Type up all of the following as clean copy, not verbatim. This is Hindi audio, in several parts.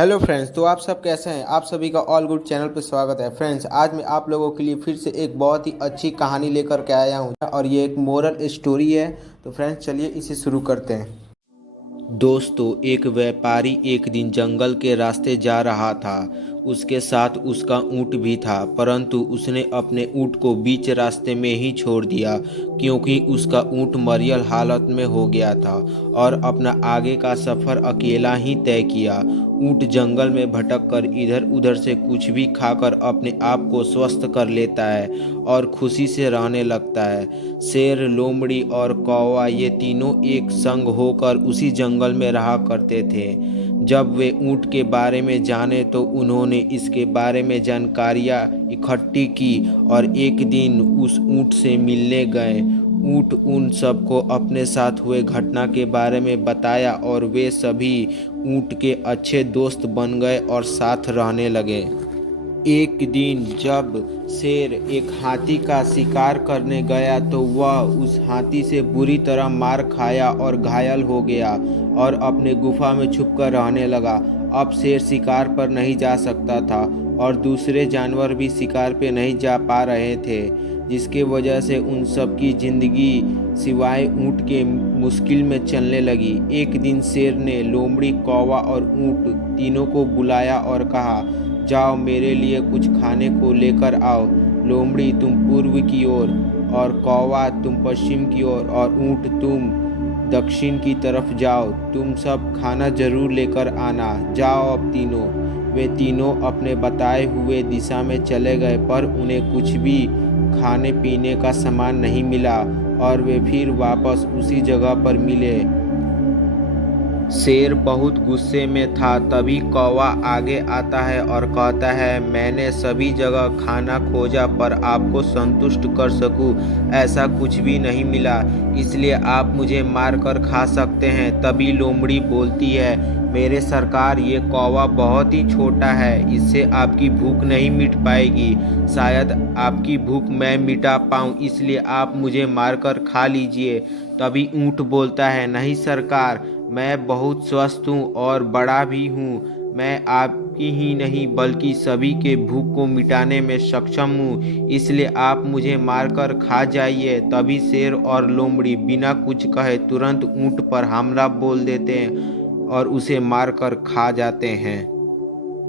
हेलो फ्रेंड्स, तो आप सब कैसे हैं। आप सभी का ऑल गुड चैनल पर स्वागत है। फ्रेंड्स, आज मैं आप लोगों के लिए फिर से एक बहुत ही अच्छी कहानी लेकर के आया हूं और ये एक मोरल स्टोरी है। तो फ्रेंड्स, चलिए इसे शुरू करते हैं। दोस्तों, एक व्यापारी एक दिन जंगल के रास्ते जा रहा था। उसके साथ उसका ऊँट भी था, परंतु उसने अपने ऊँट को बीच रास्ते में ही छोड़ दिया क्योंकि उसका ऊँट मरियल हालत में हो गया था और अपना आगे का सफ़र अकेला ही तय किया। ऊँट जंगल में भटक कर इधर उधर से कुछ भी खाकर अपने आप को स्वस्थ कर लेता है और खुशी से रहने लगता है। शेर, लोमड़ी और कौवा ये तीनों एक संग होकर उसी जंगल में रहा करते थे। जब वे ऊँट के बारे में जाने तो उन्होंने इसके बारे में जानकारियाँ इकट्ठी की और एक दिन उस ऊँट से मिलने गए। ऊँट उन सबको अपने साथ हुए घटना के बारे में बताया और वे सभी ऊँट के अच्छे दोस्त बन गए और साथ रहने लगे। एक दिन जब शेर एक हाथी का शिकार करने गया तो वह उस हाथी से बुरी तरह मार खाया और घायल हो गया और अपने गुफा में छुपकर रहने लगा। अब शेर शिकार पर नहीं जा सकता था और दूसरे जानवर भी शिकार पे नहीं जा पा रहे थे, जिसके वजह से उन सब की जिंदगी सिवाय ऊँट के मुश्किल में चलने लगी। एक दिन शेर ने लोमड़ी, कौवा और ऊँट तीनों को बुलाया और कहा, जाओ मेरे लिए कुछ खाने को लेकर आओ। लोमड़ी, तुम पूर्व की ओर और कौवा तुम पश्चिम की ओर और ऊँट तुम दक्षिण की तरफ जाओ। तुम सब खाना जरूर लेकर आना। जाओ अब तीनों। वे तीनों अपने बताए हुए दिशा में चले गए, पर उन्हें कुछ भी खाने पीने का सामान नहीं मिला और वे फिर वापस उसी जगह पर मिले। शेर बहुत गुस्से में था। तभी कौवा आगे आता है और कहता है, मैंने सभी जगह खाना खोजा पर आपको संतुष्ट कर सकूं ऐसा कुछ भी नहीं मिला, इसलिए आप मुझे मार कर खा सकते हैं। तभी लोमड़ी बोलती है, मेरे सरकार, ये कौवा बहुत ही छोटा है, इससे आपकी भूख नहीं मिट पाएगी। शायद आपकी भूख मैं मिटा पाऊँ, इसलिए आप मुझे मारकर खा लीजिए। तभी ऊँट बोलता है, नहीं सरकार, मैं बहुत स्वस्थ हूँ और बड़ा भी हूँ। मैं आपकी ही नहीं बल्कि सभी के भूख को मिटाने में सक्षम हूँ, इसलिए आप मुझे मारकर खा जाइए। तभी शेर और लोमड़ी बिना कुछ कहे तुरंत ऊँट पर हमला बोल देते हैं और उसे मारकर खा जाते हैं।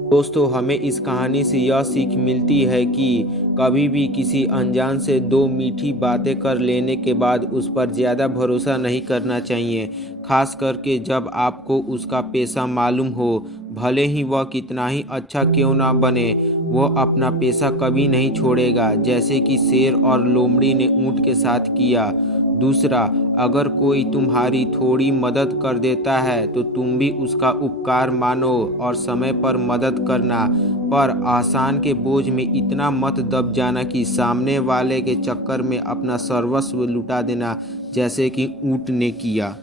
दोस्तों, हमें इस कहानी से यह सीख मिलती है कि कभी भी किसी अनजान से दो मीठी बातें कर लेने के बाद उस पर ज़्यादा भरोसा नहीं करना चाहिए, खास करके जब आपको उसका पेशा मालूम हो। भले ही वह कितना ही अच्छा क्यों ना बने, वह अपना पेशा कभी नहीं छोड़ेगा, जैसे कि शेर और लोमड़ी ने ऊँट के साथ किया। दूसरा, अगर कोई तुम्हारी थोड़ी मदद कर देता है तो तुम भी उसका उपकार मानो और समय पर मदद करना, पर आसान के बोझ में इतना मत दब जाना कि सामने वाले के चक्कर में अपना सर्वस्व लुटा देना, जैसे कि ऊँट ने किया।